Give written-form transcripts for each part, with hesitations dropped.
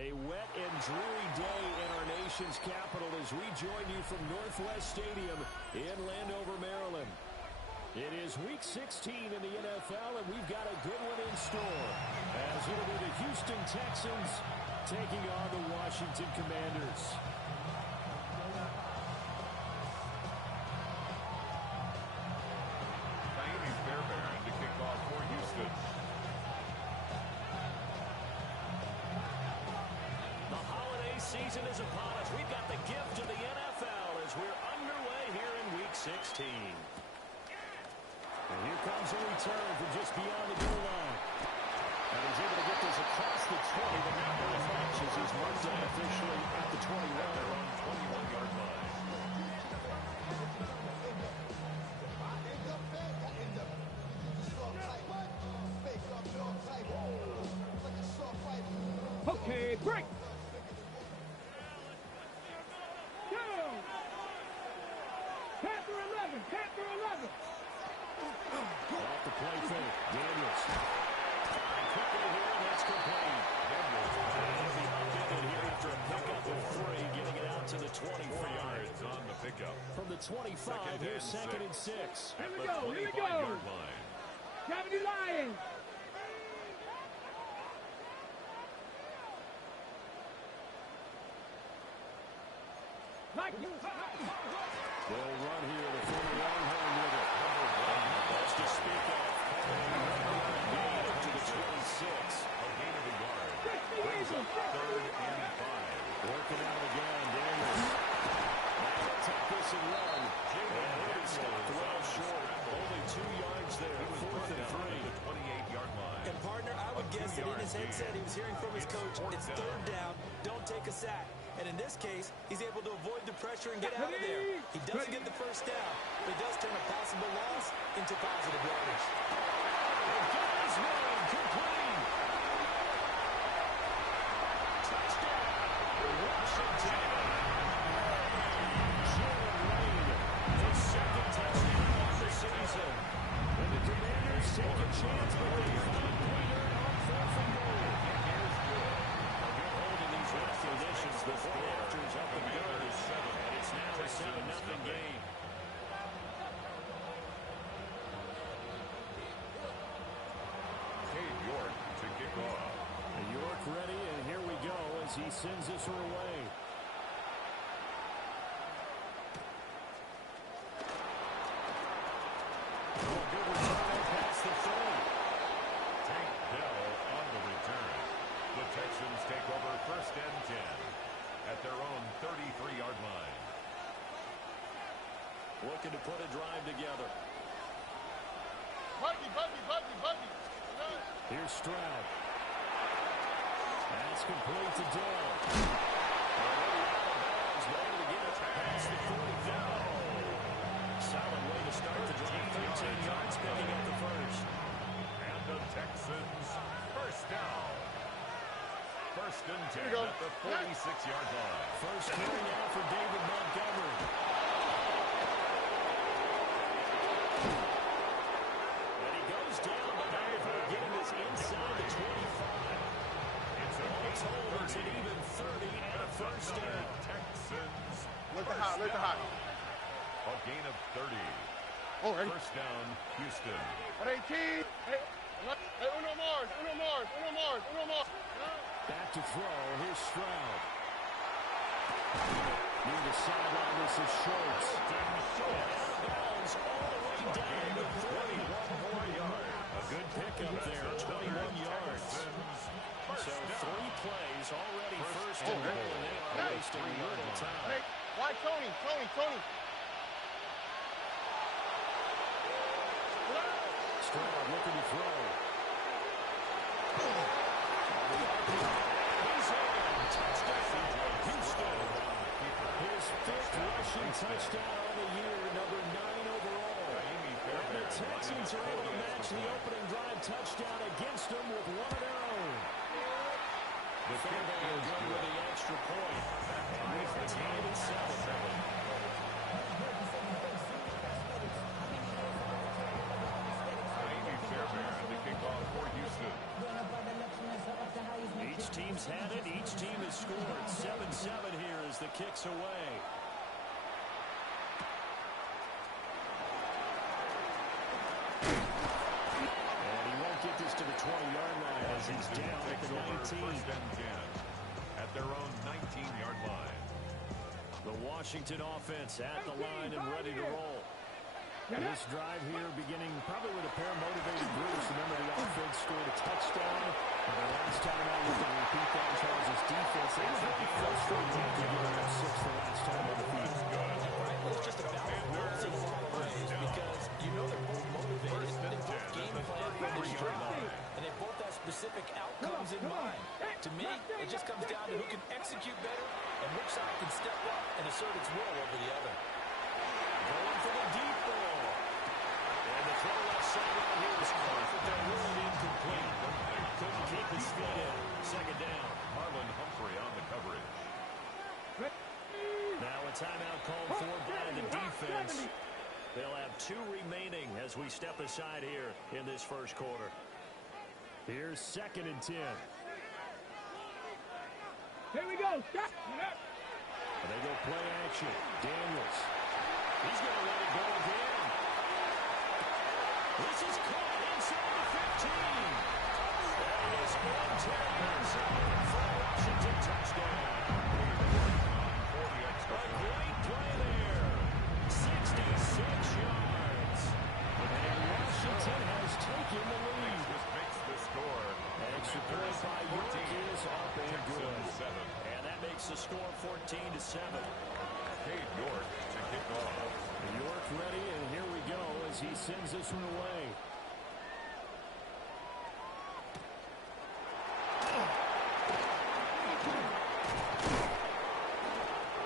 A wet and dreary day in our nation's capital as we join you from Northwest Stadium in Landover, Maryland. It is Week 16 in the NFL, and we've got a good one in store, as it'll be the Houston Texans taking on the Washington Commanders. To kick off for Houston. The holiday season is upon us. We've got the gift of the NFL as we're underway here in Week 16. And here comes a return from just beyond the goal line. And he's able to get this across the 20, but not very much as he's marked down officially at the 21. On 21-yard line. Okay, break. Go. Panther 11. Panther 11. Off the play fake. Daniels. Quickly here, and that's complete. Daniels will be upended here after a pickup of 3, getting it out to the 24 yards on the pickup. From the 25, here's second and 6. Here we go. Here we go. Gravity Lions. They'll run here, the former Longhorn with it. That's to speak of. Gain up to the 26. A gain of a yard. Brings up 3rd and 5. Working out again, Daniels. Now they'll take this and run. And he stopped well short. Only 2 yards there. 4th and 3. The 28-yard line. And partner, I would guess that in his headset he was hearing from his coach, it's 3rd down, don't take a sack. And in this case, he's able to avoid the pressure and get out of there. He doesn't get the first down, but he does turn a possible loss into positive yardage. The game is made complete. Touchdown, Washington. Jalen Reed, his 2nd touchdown of the season. And the Commanders take a chance, but they find Peter on 4th and goal. Here's good. A good hold in these last positions. The after's up and good, and it's now a 7-0 game. Cade York to kick off. And York ready, and here we go as he sends this her away. Oh, good return past the 30. Tank Dell on the return. The Texans take over 1st and 10 at their own 33-yard line. Looking to put a drive together. Buggy. Here's Stroud. That's complete to Dell. Able to get it past the 45. Solid way to start the drive. 13 yards, picking up the first. And the Texans, 1st down. 1st and 10 at the 46-yard line. First carry now for David Montgomery. And he goes down, but not before getting this inside the 25. All told, it's an even 30 and a first down. Texans. Look at high. A gain of 30. Oh, hey. 1st down, Houston. 18. Hey, uno Mars. Back to throw. Here's Stroud. Near the sideline, this is Schultz. Bounds all the way down to 31 more yards. A good pickup there, 21 yards. So 3 plays already first and goal, and they are wasting little time. Hey, why Tony? Stroud looking to throw. Touchdown, Houston. His 5th rushing touchdown on the year, number 9 overall. And the Texans are able to match the opening drive touchdown against them with one of their own. The Fairbairn good with the extra point. And it's the time at 7. Fairbairn, the kickoff for Houston. Each teams had it. Each team has scored. 7-7 here as the kick's away. And he won't get this to the 20-yard line as he's down at the 19. First and 10 at their own 19-yard line. The Washington offense at the line and ready to roll. This drive here beginning probably with a pair of motivated groups. Remember, the offense scored a touchdown. And the last time out, we can repeat that. Charles' defense, they were very frustrated after giving up 6 the last time on the field. Frankly, it's just about rules in a lot of ways because you know they're both motivated. They both game plan for this drive, and they both have specific outcomes in mind. To me, it just comes down to who can execute better and which side can step up and assert its will over the other. Going for the deep ball. And the throw left side right here is caught, but they're really incomplete. Couldn't keep his feet in. Second down. Marlon Humphrey on the coverage. Now a timeout called for by the defense. They'll have 2 remaining as we step aside here in this first quarter. Here's 2nd and 10. Here we go. They go play action. Daniels. He's going to let it go again. This is caught inside the 15. That is inside for a Washington touchdown. A great play there. 66 yards. And Washington has taken the lead. This makes the score. Extra point by York is up and good. And that makes the score 14-7. Cade York to kick off. York ready, and here we go as he sends this one away.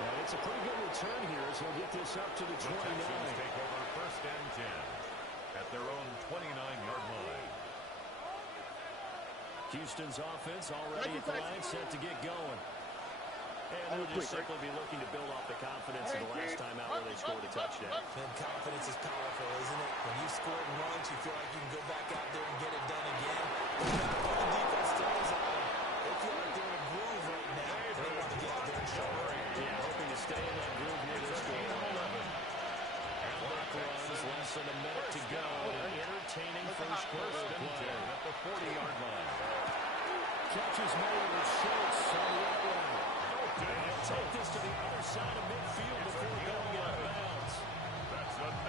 And it's a pretty good return here as he'll get this up to the 29. The Texans take over first and 10 at their own 29-yard line. Houston's offense already at the line, set to get going. And they'll just simply be looking to build off the confidence of the last time out where they scored a touchdown. And confidence is powerful, isn't it? When you score it once, you feel like you can go back out there and get it done again. The defense stays on them. They feel like they're in a groove right now. They want to get out there and show it. Yeah, hoping to stay in that groove near this game. Clock runs, less than a minute to go. An entertaining first quarter play at the 40-yard line. Catches made with Schultz on the outright. They'll take this to the other side of midfield before going out of bounds.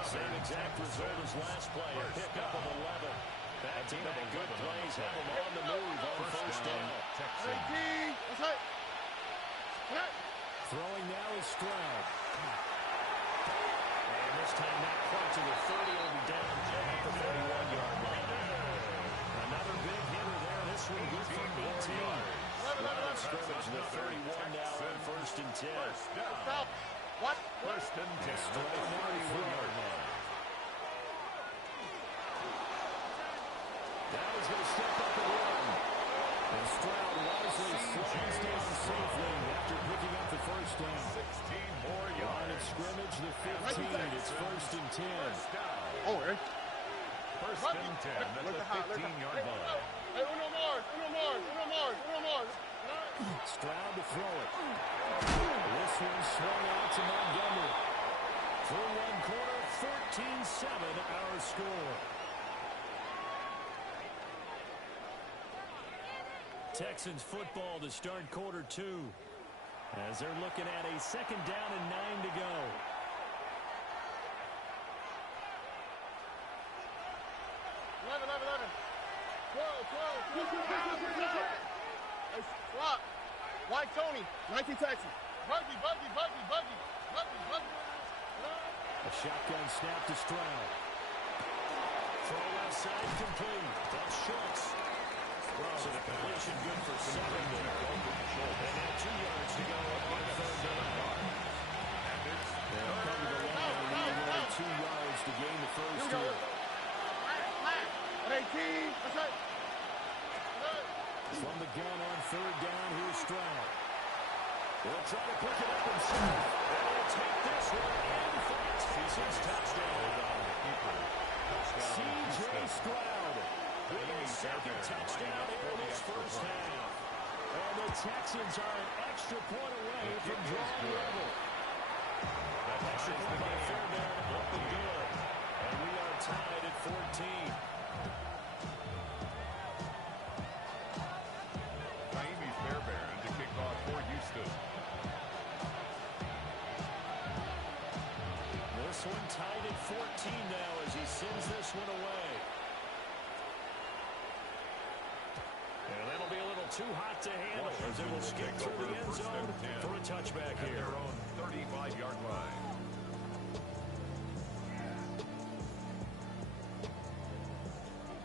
Same exact result as last play. A pickup of 11. That team of good plays have them on the move on first down. Throwing now is Stroud. And this time not quite to the 30. Will be down at the 31-yard line. Another big hitter there. This one good for 18. Line of scrimmage, the 31 now on first and 10. What? First and 10. Stroud now to throw. Now he's going to step up and run. And Stroud wisely slides down safely after picking up the first down. 16 more yards. Line of scrimmage, the 15. It's first and 10. Oh, eh? First and 10 at the 15-yard line. Hey, Uno Mars. Stroud to throw it. This one swung out to Montgomery. For one quarter, 14-7 our score. Texans football to start quarter 2. As they're looking at a second down and 9 to go. White Tony, 19 Texas. Buggy. A shotgun snap to Stroud. Throw left side complete. That's Schultz. So the completion good for 7 there. And now 2 yards to go on third down. They'll come to the line and need another 2 yards to gain the first here. 18, that's right. From the gun on third down, here's Stroud. They'll try to pick it up himself. And he'll take this one in for a Texans touchdown. C.J. Stroud with a second touchdown here in this first half. And Texans are an extra point away from drawing level. Extra point by Fairbairn to open good. And we are tied at 14. Fairbairn to kick off for Houston. This one tied at 14 now as he sends this one away. And that'll be a little too hot to handle as it will skip through the end zone for a touchback here. Their own 35-yard line.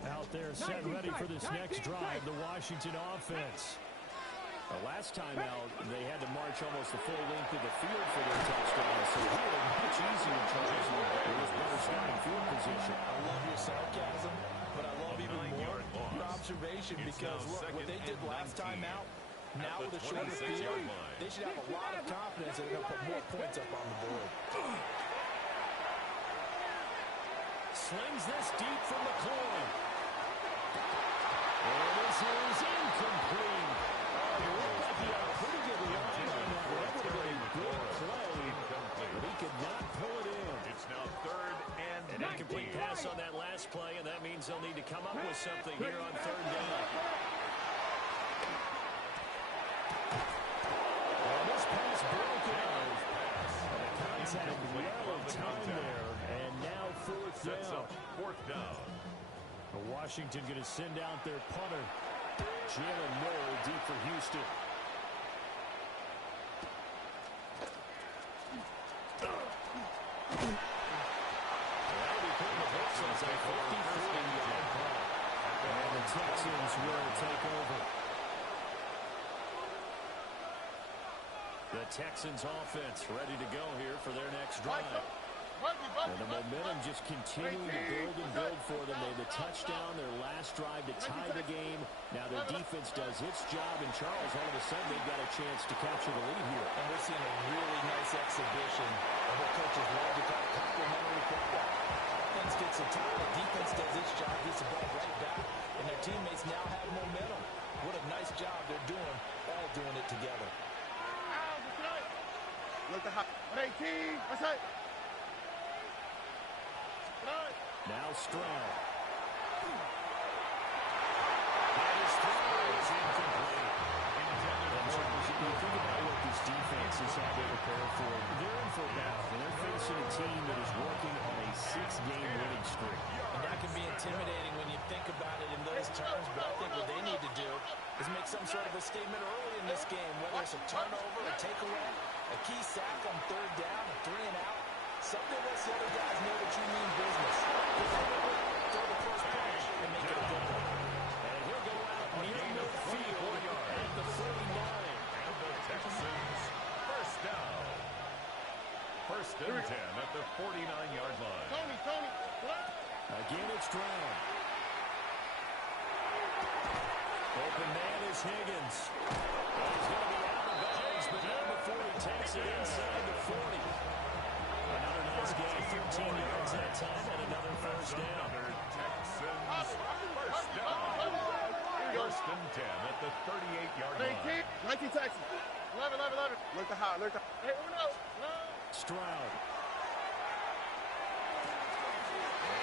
Out there set ready for this next drive, the Washington offense. Last time out, they had to march almost the full length of the field for their touchdown, so here, much easier charge. It was better starting field position. I love your sarcasm, but I love even more your observation because, look, what they did last time out, now with a shorter field, they should have a lot of confidence that they're going to put more points up on the board. Slings this deep from the coin. And this is incomplete. It looked like he had a pretty good line on that. That would have been a good play, but he could not pull it in. It's now third and An incomplete pass on that last play, and that means they'll need to come up with something here on third down. And this pass broken. Contact well time there, and now fourth down. Washington going to send out their punter. Jalen Noel deep for Houston. And the Texans will take over. The Texans offense ready to go here for their next drive. And the momentum just continuing to build and build for them. They had the touchdown, their last drive to tie the game. Now their defense does its job, and Charles, all of a sudden, they've got a chance to capture the lead here. And we're seeing a really nice exhibition of what coaches love to call complementary football. Offense gets the top, the defense does its job, gets the ball right back, and their teammates now have momentum. What a nice job they're doing, all doing it together. Look at how. 18. That's it. Now Stroud. That is throw is incomplete. You think about what this defense is out there prepared for. They're in for a battle, and they're facing a team that is working on a 6-game winning streak. And that can be intimidating when you think about it in those terms, but I think what they need to do is make some sort of a statement early in this game, whether it's a turnover, a takeaway, a key sack on third down, a 3-and-out. Something lets the other guys know that you mean business. Throw the first punch and make it a good one. And he'll go out near midfield at the 49. And the Texans first down. First and 10 at the 49-yard line. Tony. Again, it's Stroud. Open man is Higgins. Well, he's going to be out of bounds, but not before he takes it inside the 40. Another nice gain, 13 yards that time, and another first down. Texans first down. First and 10 at the 38-yard line. 19 Texans. 11. Look at how. Hey, Uno. Stroud.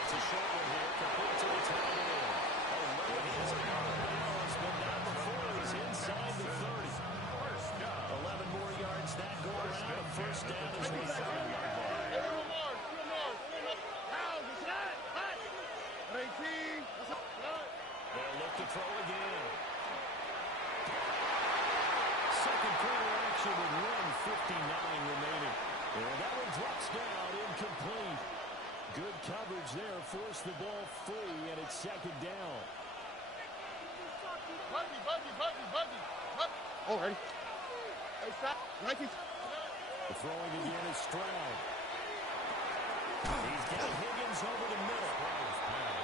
It's a short one here, complete to the tight end. It is a yard bounds, but not before he's inside the 30. First down. 11 more yards that go around. A first down is the 30-yard line. 18. They'll look to throw again. Second quarter action with 1:59 remaining. And that one drops down, incomplete. Good coverage there, forced the ball free, and it's second down. Buggy. Oh, ready. Hey, stop. 19. Throwing again is Stroud. He's got Higgins over the middle.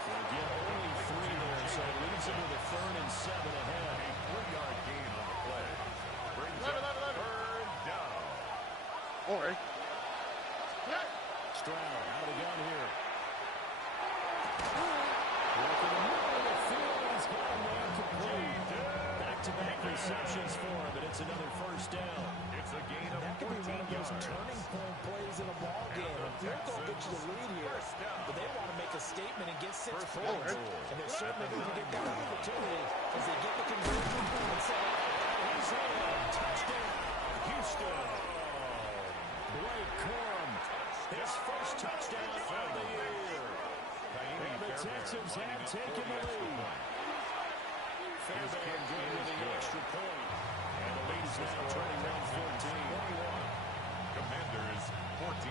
They'll get only 3 there, so it leads them to the 3rd and 7 ahead. A 3-yard gain on the play. Brings up third down. Oh, ready. Stroud out of gun here. Working the middle of the field. He's got a man complete. Back-to-back receptions for him, and it's another first down. It's a gain of That could be 14 one of those yards. turning point plays in a ball game. A field goal gets you the lead here, but they want to make a statement and get 6 points. And they're certainly going to get that opportunity as they get the conversion and say, He's in. Touchdown, Houston. Blake Corum, his first touchdown of the year. And the Texans have taken the lead. Fairbairn good with the extra point. And the lead is now 21-14. Commanders 14.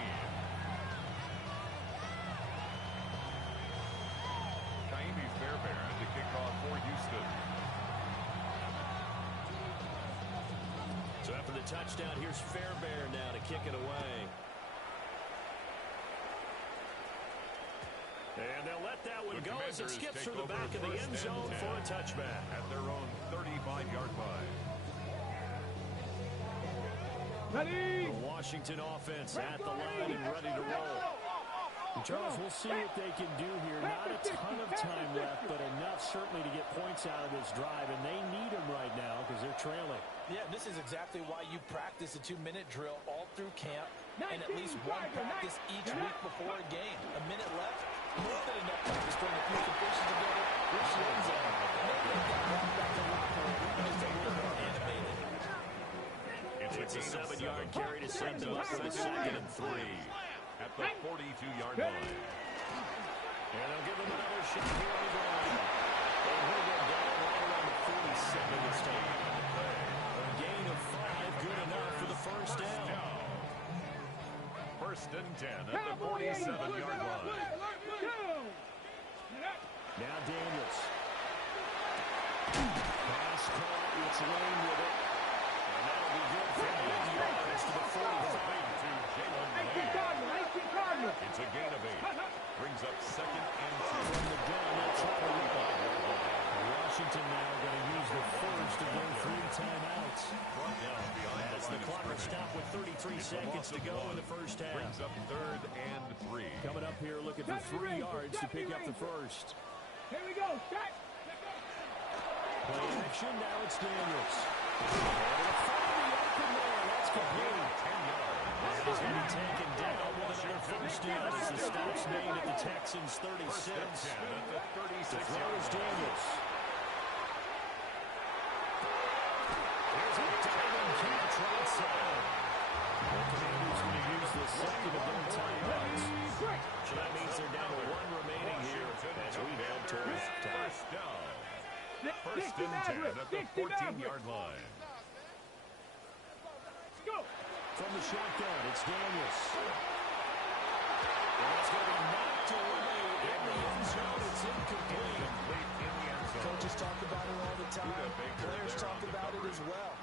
Fairbairn to kick off for Houston. So after the touchdown, here's Fairbairn now to kick it away. And they'll let that one go as it skips through the back of the end zone for a touchback. At their own 35-yard line. Ready. The Washington offense at the line and ready to roll. And Charles, we'll see what they can do here. Not a ton of time left, but enough certainly to get points out of this drive, and they need them right now because they're trailing. yeah, this is exactly why you practice a 2-minute drill all through camp and at least one practice each week before a game. A minute left, more than enough time to string a few completions together, reach the end zone, and then get that walk back to locker room and get a little more animated. It's a 7-yard carry to set them up for the 2nd and 3. At the 42-yard line. And they'll give him another shot here on the ground. And he'll go down right around the 47 this time. A gain of 5, good enough for the first down. First and 10 at the 47-yard line. Now Daniels. Pass caught. It's Lane with it. And that'll be good for 8 yards to the 45. It's a gain of 8. Brings up 2nd and 2. From the gun, they'll try to look up. Washington now going to use the first of their 3 timeouts. As the clock will stop with 33 seconds to go in the first half. Brings up 3rd and 3. Coming up here looking for 3 yards to pick up the first. Here we go. Set. Play action, now it's Daniels. That's complete. 10 yards. He's going to be taken down with another first down as the stop's made at the Texans' 36. The throw is Daniels. Here's a diving catch right side. The Commanders going to use the second of their timeouts. So that means they're down to 1 remaining here as we head towards time. First and 10 at the 14-yard line. Go. From the shotgun, it's Daniels. And it's going to be knocked away in the end zone. It's incomplete. Coaches talk about it all the time. Players talk about it as well.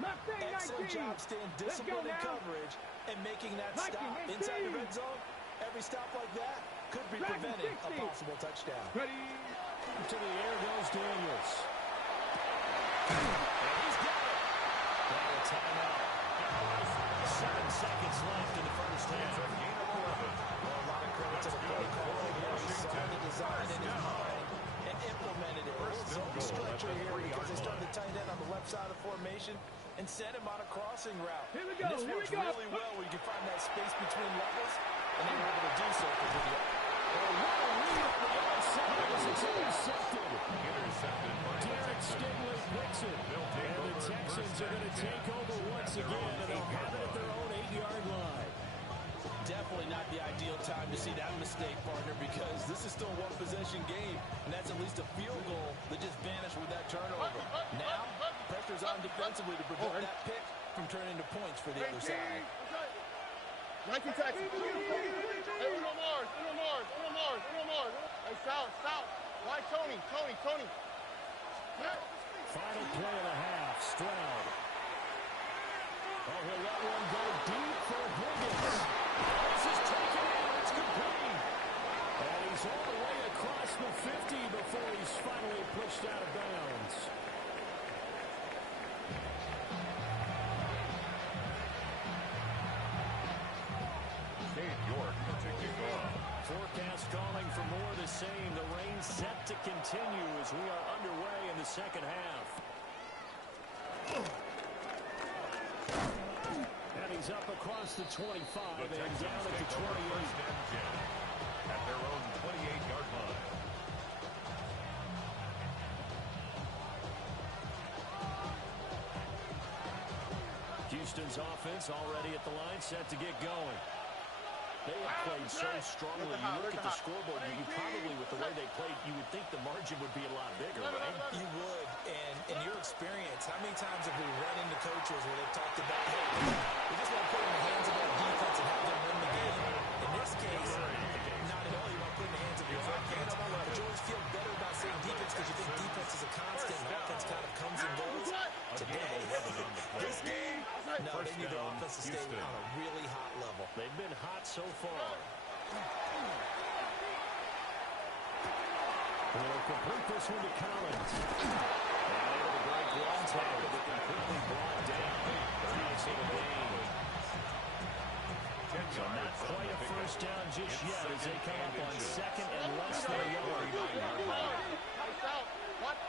Excellent job staying disciplined in coverage and making that stop inside the red zone. Every stop like that could be preventing a possible touchdown. Ready. To the air goes Daniels. And he's got it. Now a timeout. 7 seconds left in the first half. Well, a lot of credit to the play caller here. He saw the design in his mind and implemented it. A little zone stretcher here because they started to tight end on the left side of the formation and sent him on a crossing route. Here we go. And this works really well where you can find that space between levels, and they were able to do so for Virginia. What a read on the outside as it's intercepted. Intercepted by Derek Stingley picks it. And the Texans are going to take over once again, and they'll have it at their own 8-yard line. Definitely not the ideal time to see that mistake, partner, because this is still a one-possession game, and that's at least a field goal that just vanished with that turnover. Now, pressure's on defensively to prevent that pick from turning into points for the other side. 19 Texans. Hey, Uno Mars. Hey, South. Why Tony? Final play of the half, Stroud. Oh, he'll let one go deep for Higgins. This is taken in, it's complete. And he's all the way across the 50 before he's finally pushed out of bounds. York to kick off. Forecast calling for more of the same. The rain set to continue as we are underway in the second half. And he's up across the 25 The and Texans down at the take over 28. first and 10 at their own 28-yard line. Houston's offense already at the line, set to get going. They have played so strongly. You look at the scoreboard, you probably, with the way they played, you would think the margin would be a lot bigger, right? You would. And in your experience, how many times have we run into coaches where they've talked about, hey, we just want to put it in the hands of our defense and have them win the game? In this case, not at all. You want to put it in the hands of your offense. But you always feel better about saying defense because you think defense is a constant and offense kind of comes and goes. Today, this game, no, they need their offense to stay on a really hot level. They've been hot so far. They'll complete this one to Collins. And able to break one tackle, but completely brought down. Nice little gain. So not quite a first down just yet as they come up on second and less than a yard.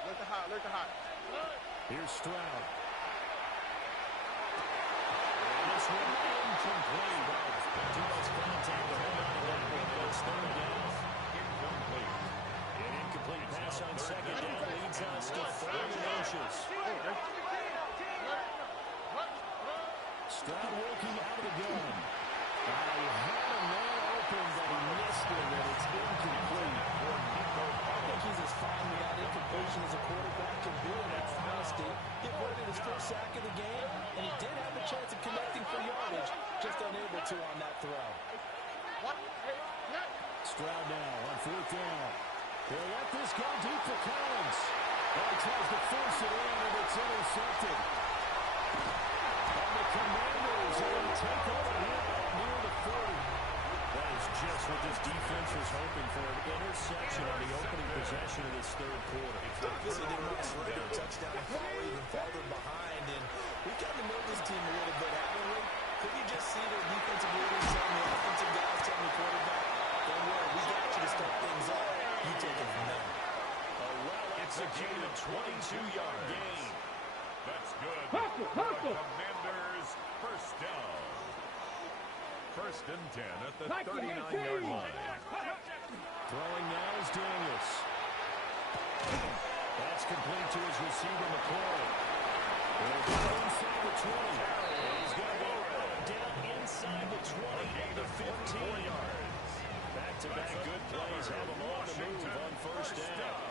Look at hot. Here's Stroud. And this one incomplete. Too much contact to hold on to that one. It's third down. Incomplete. An incomplete pass on second down leads us to 30 inches. Stroud working out of the gun. He had a man open, but he missed it, and it's incomplete. I think he's as fine without incompletion as a quarterback can be in all honesty. He avoided his first sack of the game, and he did have a chance of connecting for yardage, just unable to on that throw. Stroud now on fourth down. He'll let this go deep for Collins. He tries to force it in, and it's intercepted. And the Commanders are going to take over here near the 40. That is just what this defense was hoping for, an interception on the opening possession of this third quarter. Obviously, they want to surrender a touchdown and fall even farther behind, and we've gotten to know this team a little bit, haven't we? Could you just see their defensive leaders telling the offensive guys, telling the quarterback, don't worry, we got you to start things off. You take it from there. A well-executed 22-yard gain. That's good. Hustle. Commanders first down. First and 10 at the 39-yard line. Throwing now is Daniels. That's complete to his receiver, McCoy. He'll go inside the 20. He's going to go down inside the 20 at the 15 yards. Back-to-back good plays have him on the move on first down.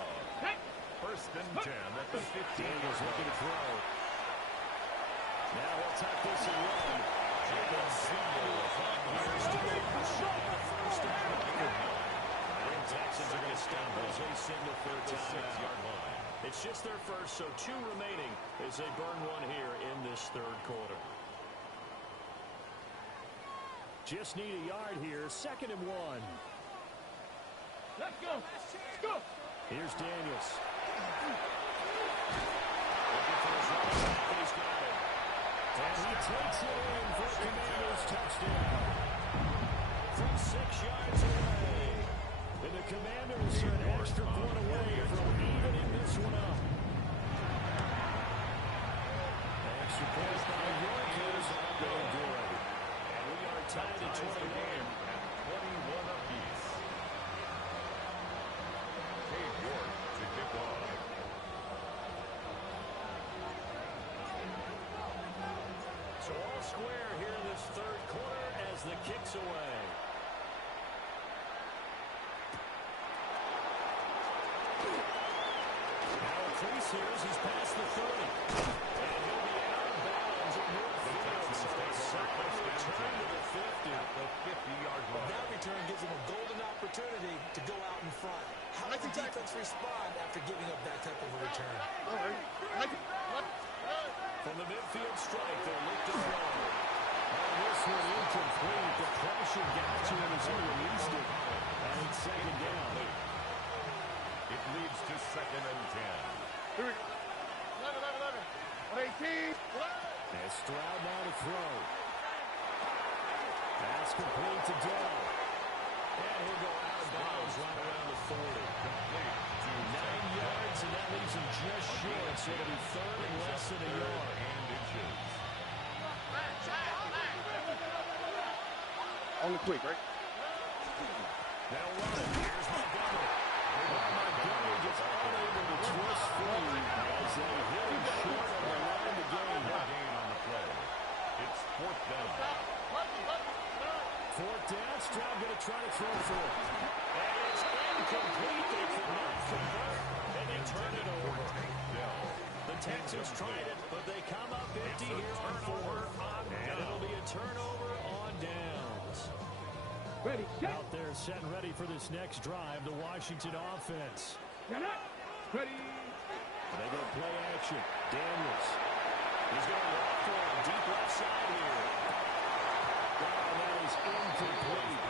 First and 10 at the 15. Daniels looking to throw. Now he'll tuck this and run. Texans are going to stop as they signal for a timeout. It's just their first, so 2 remaining as they burn one here in this third quarter. Just need a yard here, second and 1. Let's go. Here's Daniels. Looking for his running back, and he's got it. And he takes it in for a Commanders touchdown. From 6 yards away. And the Commanders are an extra point away from evening this one up. Extra point by Yorkers. They'll do it. And we are tied at 21. At 21 apiece. Cade York to kick off. So all square here in this third quarter as the kick's away. Now a crease here as he's past the 30. And he'll be out of bounds at midfield. So a solid return to the 50. At the 50-yard line. That return gives them a golden opportunity to go out in front. How does the defense respond after giving up that type of a return? From the midfield strike, they'll look to throw. And this one incomplete. The pressure got to him as he released it. And it's second down. It leads to second and 10. 18. And Stroud now to throw. That's complete to Dell. And he'll go out of bounds right around the 40. Complete to 9 yards, and that leaves him just short, so it'll be third and less than a yard. And inches. Only quick, right? They'll run it. Here's Montgomery. Montgomery gets unable to twist free as they hit him short on the line to gain. Gain on the play. It's fourth down. Fourth down. Stroud going to try to throw for it. And it's incomplete. They could not convert. And they turn it over. The Texans tried it, but they come up empty here on fourth. And it'll be a turnover on downs. Ready, set. Out there set and ready for this next drive, the Washington offense. Get up. Ready. They go play action. Daniels. He's going to walk for a deep left side here. Wow, that is incomplete.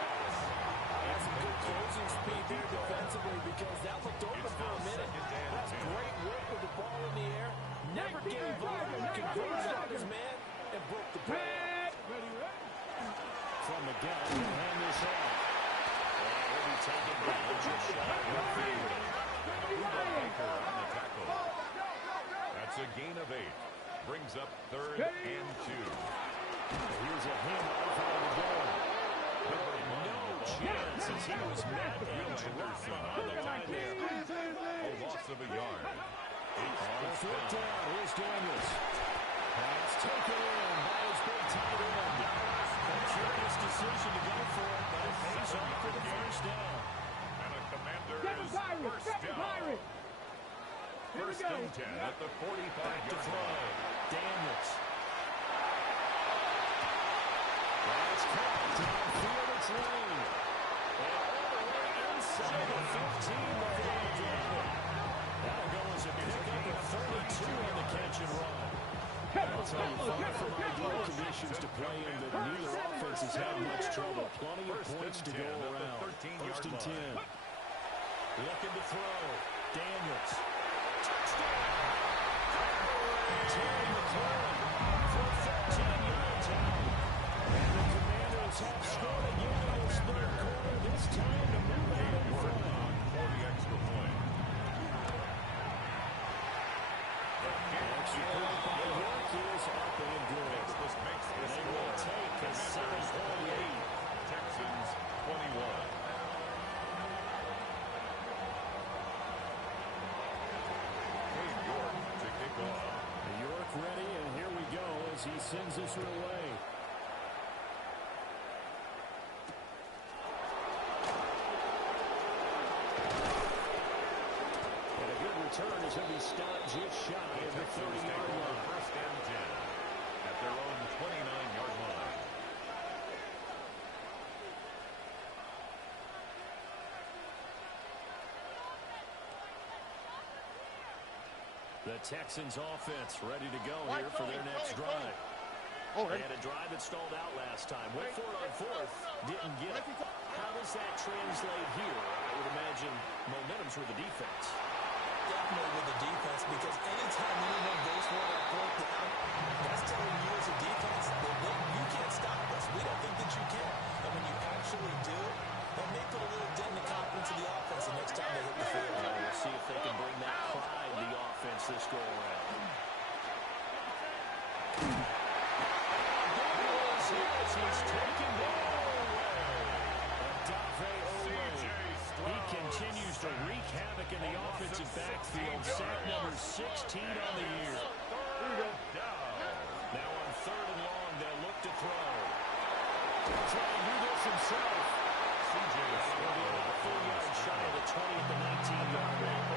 That's some good closing speed there defensively because that looked open for a minute. That's great work with the ball in the air. Never gave up. Converted on his man and broke the play. Ready, ready. From the gun, he'll hand this off. And he'll be taken down just shy of midfield. Baker on the tackle. That's a gain of 8. Brings up third and 2. Here's a handoff out of the goal. No chance as he was met and dropped on the line there. A loss of a yard. It's Fourth down. Here's Daniels. Pass taken in by his big tight end. A curious decision to go for it, but it pays off for the first down. And a Commander Step is Pirate. first Step down. Pirate. First and 10 at the 45-yard line. Daniels. That's caught downfield. It's Lane. And all the way inside the 15 before the down. That'll go as a pickup of 32 on the catch and run. I'll tell you, far from ideal conditions to play in, but neither offense has had much trouble. Plenty of points to go around. First and 10. Looking to throw. Daniels. Touchdown. Terry McLaurin for a 13-yard down. And the Commanders have scored again in this third quarter. This time to move out in front. For the extra point. Extra point by York is up and good. This makes this They will take a 7-point lead. Texans 21. York ready, and here we go as he sends this one away. And a good return as he'll be stopped just shy of the 30-yard line. First and 10 at their own 29-yard line. The Texans offense ready to go here for their next drive. They had a drive that stalled out last time. Went for it on fourth. Didn't get it. How does that translate here? I would imagine momentum's with the defense. Definitely with the defense because anytime anyone goes for it on fourth down, that's telling you as a defense that you can't stop us. We don't think that you can. And when you actually do, that may put a little dent in the confidence of the offense the next time they hit the field. We'll see if they can bring that pride to the offense this go around. He's taken down. He continues to wreak havoc in the offensive backfield. Sack number 16 on the year. Now on third and long, they'll look to throw. He'll try and do this himself. Will be about 4 yards shy of the 20 at the 19-yard line.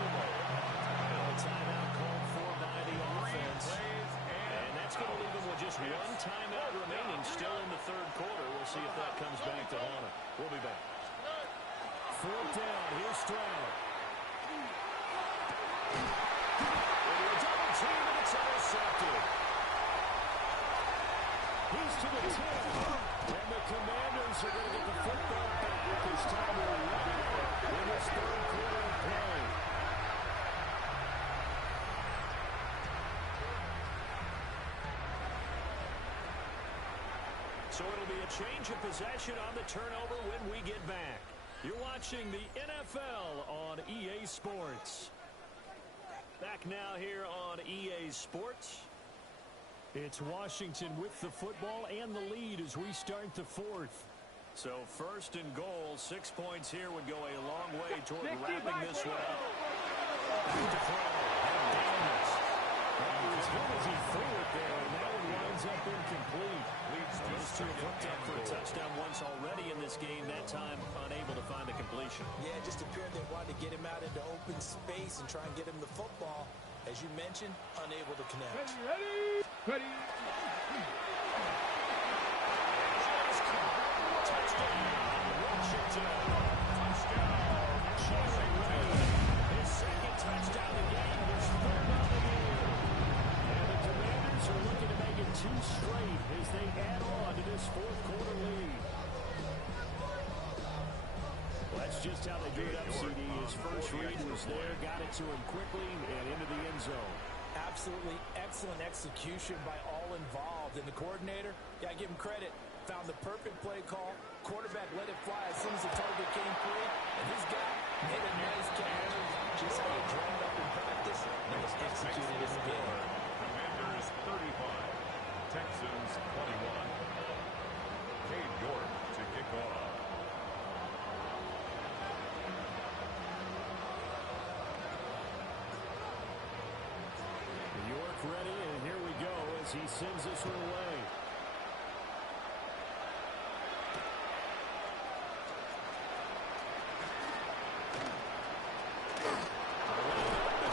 Now a timeout called for by the offense. And that's going to leave them with just one timeout remaining still in the third quarter. We'll see if that comes back to haunt them. We'll be back. Fourth down. Here's Stroud. It'll be a double team, and it's intercepted. He's to the 10. And the Commanders are going to get the football back as time will run out in this third quarter of play. So it'll be a change of possession on the turnover when we get back. You're watching the NFL on EA Sports. Back now here on EA Sports. It's Washington with the football and the lead as we start the fourth. So first and goal, 6 points here would go a long way toward wrapping this one up. Back to throw. Daniels. As good as he threw it there, and that one winds up incomplete. Those two have hooked up for a touchdown once already in this game, that time unable to find the completion. Yeah, it just appeared they wanted to get him out into open space and try and get him the football. As you mentioned, unable to connect. Ready. Touchdown, Washington. Touchdown, his second touchdown of the game, his third of the year. And the Commanders are looking to make it 2 straight as they add on to this fourth quarter lead. Well, that's just how they drew it up, CD. His first read was there, got it to him quickly and into the end zone. Absolutely excellent execution by all involved. And the coordinator, yeah, give him credit, found the perfect play call. Quarterback let it fly as soon as the target came free. And this guy made a nice catch. Just how you dreamed up in practice and was executed in the game. Commanders 35, Texans 21. Cade York to kick off. York ready, and here we go as he sends this one away.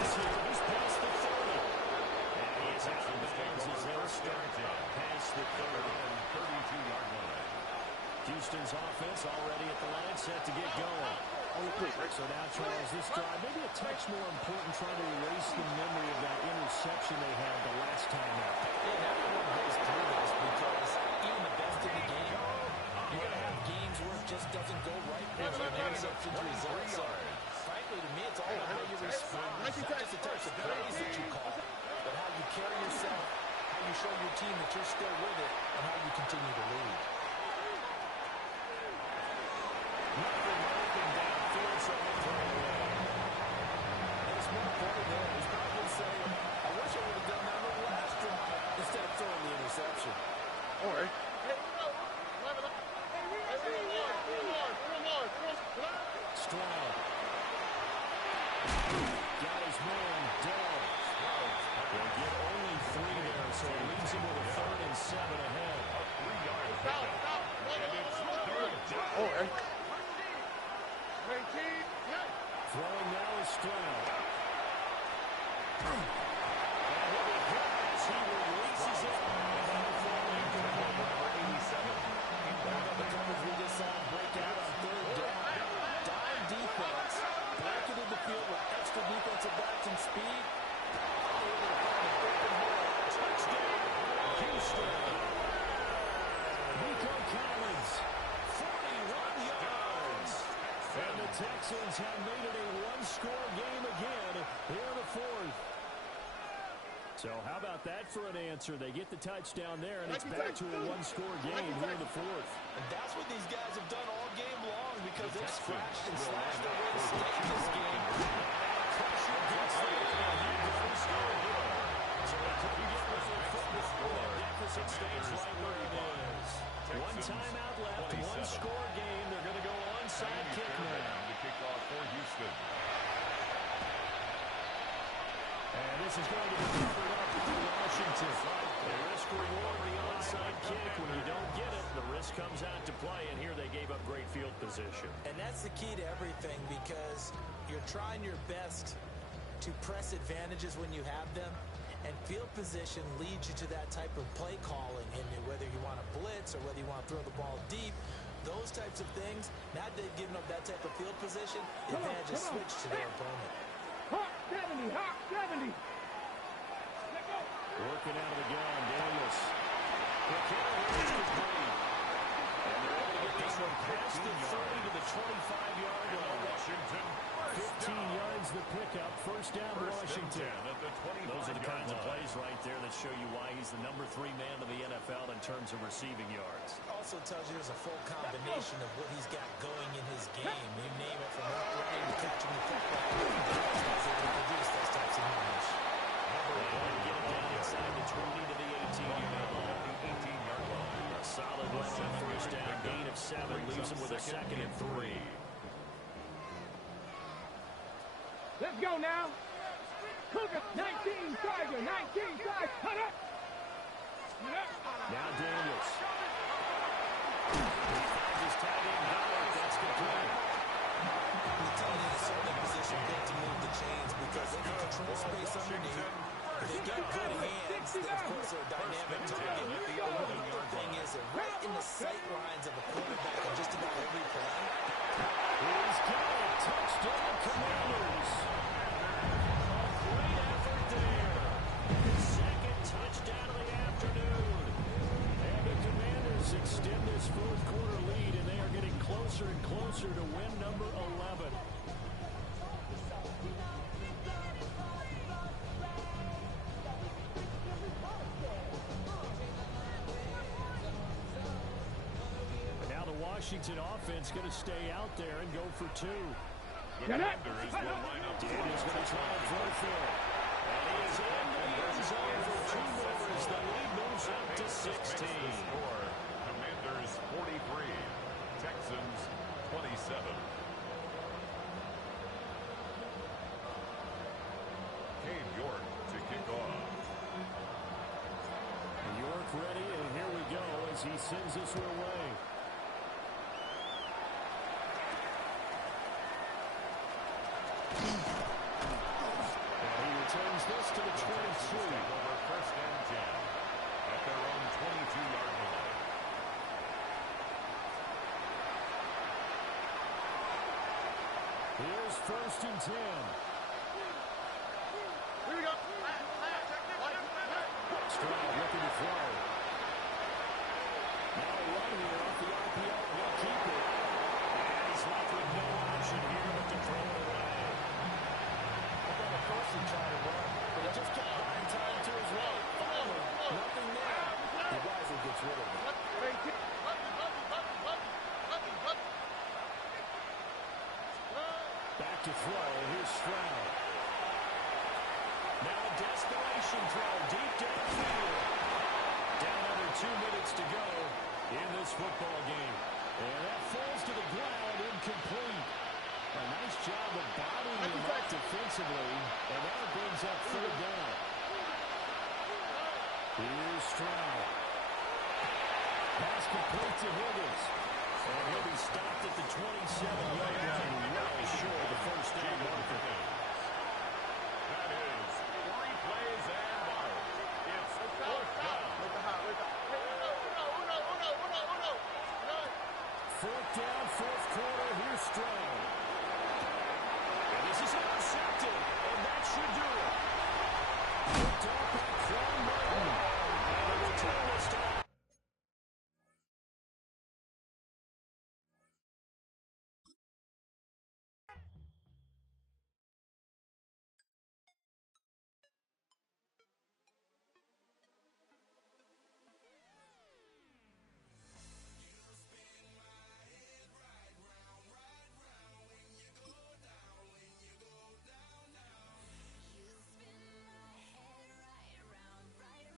He's past the 30. And he is out of bounds as they'll start past the 32-yard line. Houston's offense already at the line, set to get going. So now, Charles, this drive, maybe a touch more important, trying to erase the memory of that interception they had the last time out. Yeah, everyone goes through this because even the best in the game, you're going to have games where it just doesn't go right for an interception to result. So, frankly, to me, it's all about how you respond. Not just the types of plays that you call, but how you carry yourself, how you show your team that you're still with it, and how you continue to lead. Nothing open downfield, so they throw it away. There's more point there. He's probably saying, I wish I would have done that on the last drive instead of throwing the interception. All right. Stroud. Got his man, Dell. They'll get only 3 there, so it leaves him with a 3rd and 7 ahead. A 3-yard pickup. And it's third down. All right. Throwing now is Stroud. And he'll be hit as he releases it. Number 87. The coverage we just saw break out on 3rd down. Dime defense. Blanketed the field with extra defensive backs and speed. Touchdown, Houston. Nico Collins, 41 yards. And the Texans have made it a 1-score game again here in the fourth. So how about that for an answer? They get the touchdown there, and it's back to a 1-score game here in the fourth. And that's what these guys have done all game long because they've scratched and slashed their way to stay in this game. Pressure gets there, and he goes good. So they couldn't get with their foot before that deficit stays right where it is. One timeout left, 1-score game. They're going to go onside kick now. To kick off for Houston. And this is going to be covered up for Washington. They risk reward the onside kick. When you don't get it, the risk comes out to play, and here they gave up great field position. And that's the key to everything because you're trying your best to press advantages when you have them, and field position leads you to that type of play calling, and whether you want to blitz or whether you want to throw the ball deep, those types of things, now that they've given up that type of field position, the advantage is switched to their opponent. Hawk 70, Hawk 70. Working out of the gun, Daniels. And they're able to get this one past the 30 to the 25-yard line. Washington. 15 yards the pickup. First down, Washington. At the 25-yard Those are the kinds of line. plays right there that show you why he's the number 3 man in the NFL in terms of receiving yards. Also tells you there's a full combination of what he's got going in his game. You name it, from running to catching the football. He's able to produce those types of numbers. leaves him with a 2nd and 3. Let's go now. Cougar, 19, Tiger, 19, Tiger, cut up. Now Daniels. He finds his tight end. That's complete. The tight end is certainly in position built to move the chains because they can control space underneath. They got good hands. They, of course, are a dynamic target. The other thing is they're right in the sight lines of a quarterback on just about every play. He's got it. Touchdown, Commanders. A great effort there. His 2nd touchdown of the afternoon. And the Commanders extend this 4th quarter lead, and they are getting closer and closer to win number 11. Washington offense going to stay out there and go for 2. The Commanders will line up. Daniels going to try and throw for it. And he is in the end zone for 2 more as the lead moves up to 16. Score, Commanders 43, Texans 27. Cade York to kick off. York ready, and here we go as he sends us away. Turns this to the 22. Over 1st and 10 at their own 22-yard line. Here's 1st and 10. Here we go. Stroud looking to throw. Now a run here off the RPO. He'll keep it. And he's left with no option here but to throw it away. First he tried to run, but he just kept buying time to his right. Finally, nothing there. He wisely gets rid of it. Back to throw. Here's Stroud. Now a desperation throw deep downfield. Down under 2 minutes to go in this football game. And that falls to the ground incomplete. A nice job of bottling him up defensively, and now it brings up 3rd down. Here's Stroud. Pass complete to Higgins. And he'll be stopped at the 27-yard line, well short of the 1st down marker.